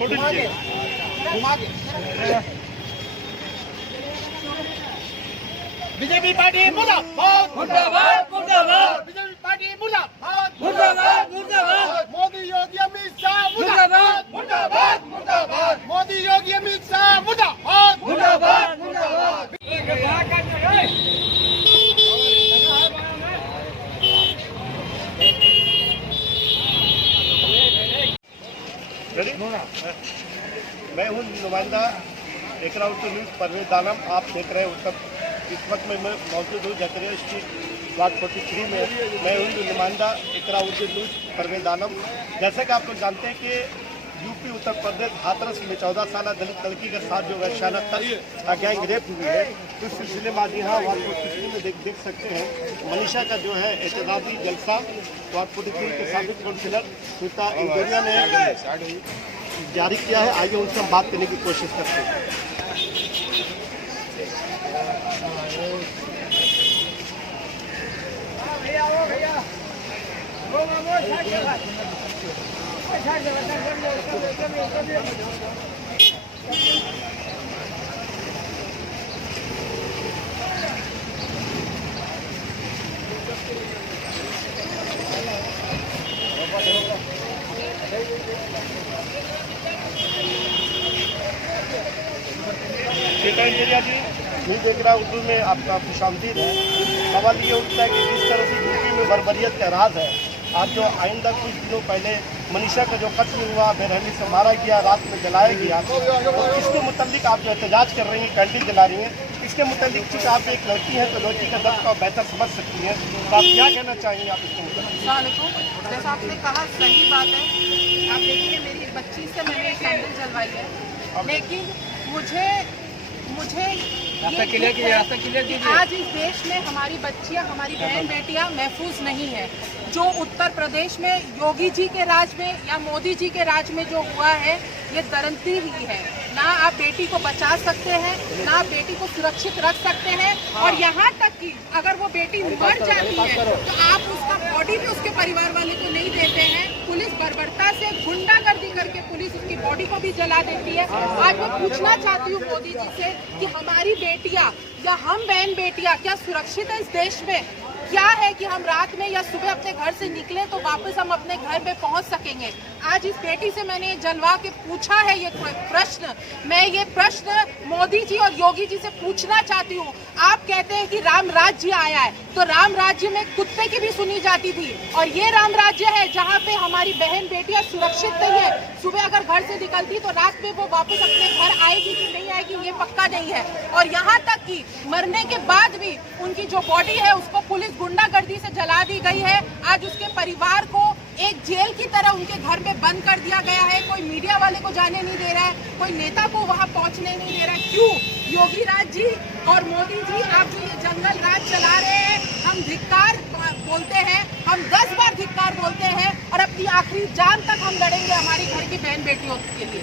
BJP party मुर्दाबाद मुर्दाबाद मुर्दाबाद, बीजेपी पार्टी मुर्दाबाद मुर्दाबाद मुर्दाबाद, मोदी योगी अमित शाह मुर्दाबाद मुर्दाबाद मुर्दाबाद, मोदी योगी अमित शाह मुर्दाबाद मुर्दाबाद मुर्दाबाद। मैं हूँ नुमाइंदा एकराउट न्यूज़ परवेज दानम। आप देख रहे हैं उत्तर, इस वक्त मैं मौजूद हूँ जकरिया स्ट्रीट प्लॉट 43 में। मैं हूँ नुमाइंदा एकराउट न्यूज़ परवेज दानम। जैसे कि आप लोग जानते हैं कि यूपी उत्तर प्रदेश हाथरस में 14 साल दलित लड़की के साथ जो वैश्याना तक गैंग रेप हुई है, तो इस सिलसिले में आज यहाँ वार्ड 43 में देख सकते हैं मनीषा का जो है एहतजाजी जलसा वार्ड 43 के साबिक काउंसिलर सुनीता इंदौरिया ने जारी किया है। आइए उनसे हम बात करने की कोशिश करते हैं। श्वेता इंदौरिया जी, न्यूज़ देख रहा उर्दू में आपका खुशामदीद है। सवाल ये उठता है कि जिस तरह से यूपी में बर्बरियत का राज है, आज जो आइंदा कुछ दिनों पहले मनीषा का जो कत्ल हुआ, बेरहमी से मारा गया, रात में जलाया गया, तो इसके मुतालिक आप जो एहतजाज कर रही हैं, कैंडल जला रही हैं, इसके मुतालिक चूँकि आप एक लड़की हैं तो लड़की का दर्द का बेहतर समझ सकती हैं, तो आप क्या कहना चाहेंगे आप इसके मुतालिक? जैसा आपने कहा सही बात है। आप देखिए मेरी बच्ची से मैंने कैंडल जलवाई है, लेकिन मुझे आज इस देश में हमारी बच्चियां, हमारी बहन बेटियां महफूज नहीं है। जो उत्तर प्रदेश में योगी जी के राज में या मोदी जी के राज में जो हुआ है, ये दरंती ही है। ना आप बेटी को बचा सकते हैं, ना आप बेटी को सुरक्षित रख सकते हैं, और यहाँ तक कि अगर वो बेटी मर जाती है तो आप उसका बॉडी भी उसके परिवार वाले को नहीं देते हैं। पुलिस बर्बरता से गुंडागर्दी करके पुलिस उसकी बॉडी को भी जला देती है। आज मैं पूछना चाहती हूँ मोदी जी से कि हमारी बेटियाँ या हम बहन बेटियाँ क्या सुरक्षित है इस देश में? क्या है कि हम रात में या सुबह अपने घर से निकले तो वापस हम अपने घर में पहुंच सकेंगे? आज इस बेटी से मैंने जलवा के पूछा है ये प्रश्न। मैं ये प्रश्न मोदी जी और योगी जी से पूछना चाहती हूँ। आप कहते हैं कि राम राज्य आया है, तो राम राज्य में कुत्ते की भी सुनी जाती थी, और ये राम राज्य है जहाँ पे हमारी बहन बेटियाँ सुरक्षित नहीं है। सुबह अगर घर से निकलती तो रात में वो वापस अपने घर आएगी कि नहीं आएगी ये पक्का नहीं है। और यहाँ तक कि मरने के बाद भी उनकी जो बॉडी है उसको पुलिस गुंडागर्दी से जला दी गई है। आज उसके परिवार को एक जेल की तरह उनके घर में बंद कर दिया गया है। कोई मीडिया वाले को जाने नहीं दे रहा है, कोई नेता को वहां पहुंचने नहीं दे रहा है। क्यों? योगी राज जी और मोदी जी, आप जो ये जंगल राज चला रहे हैं, हम धिक्कार बोलते हैं, हम 10 बार धिक्कार बोलते हैं, और अपनी आखिरी जान तक हम लड़ेंगे हमारी घर की बहन बेटियों के लिए।